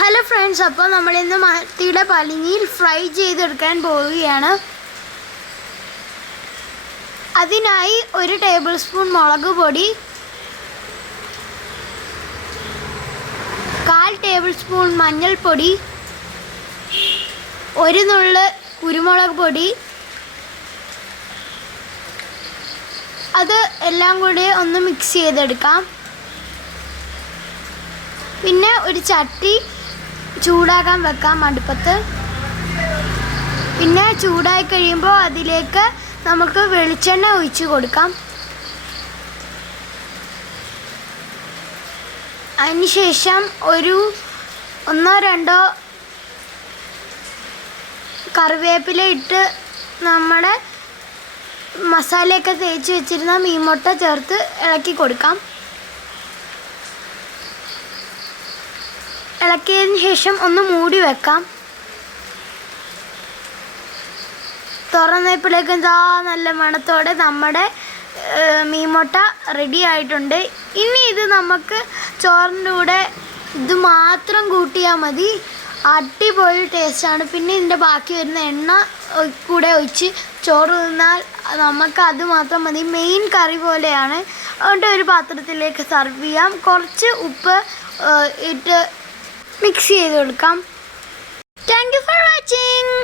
Hello friends, അപ്പോൾ നമ്മളിന്ന് മത്തിയുടെ പളിങ്ങിയിൽ fry ചെയ്തെടുക്കാൻ പോവുകയാണ്. അതിനായി 1 ടേബിൾ സ്പൂൺ മുളക് പൊടി, 1/4 ടേബിൾ സ്പൂൺ മഞ്ഞൾപ്പൊടി, 1 നുള്ള് കുരുമുളക് പൊടി, അത് എല്ലാം കൂടി ഒന്ന് മിക്സ് ചെയ്തെടുക്കാം. പിന്നെ ഒരു ചട്ടി ചൂടാക്കാൻ വെക്കാം അടുപ്പത്ത്. പിന്നെ ചൂടായി കഴിയുമ്പോൾ അതിലേക്ക് നമുക്ക് വെളിച്ചെണ്ണ ഒഴിച്ച് കൊടുക്കാം. അതിനുശേഷം ഒരു 1-2 കറിവേപ്പില ഇട്ട് നമ്മുടെ മസാലയൊക്കെ തേച്ച് വെച്ചിരുന്ന മീൻമുട്ട ചേർത്ത് ഇളക്കി കൊടുക്കാം. ഇളക്കിയതിന് ശേഷം ഒന്ന് മൂടി വെക്കാം. തുറന്നപ്പോഴേക്കും നല്ല മണത്തോടെ നമ്മുടെ മീൻമുട്ട റെഡി ആയിട്ടുണ്ട്. ഇനി ഇത് നമുക്ക് ചോറിൻ്റെ കൂടെ ഇത് മാത്രം കൂട്ടിയാൽ മതി. അടിപൊളി ടേസ്റ്റാണ്. പിന്നെ ഇതിൻ്റെ ബാക്കി വരുന്ന എണ്ണ കൂടെ ഒഴിച്ച് ചോറ് തിന്നാൽ നമുക്ക് അത് മാത്രം മതി. മെയിൻ കറി പോലെയാണ്. അതുകൊണ്ട് ഒരു പാത്രത്തിലേക്ക് സർവ് ചെയ്യാം. കുറച്ച് ഉപ്പ് ഇട്ട് മിക്സ് ചെയ്ത് കൊടുക്കാം. Thank you for watching.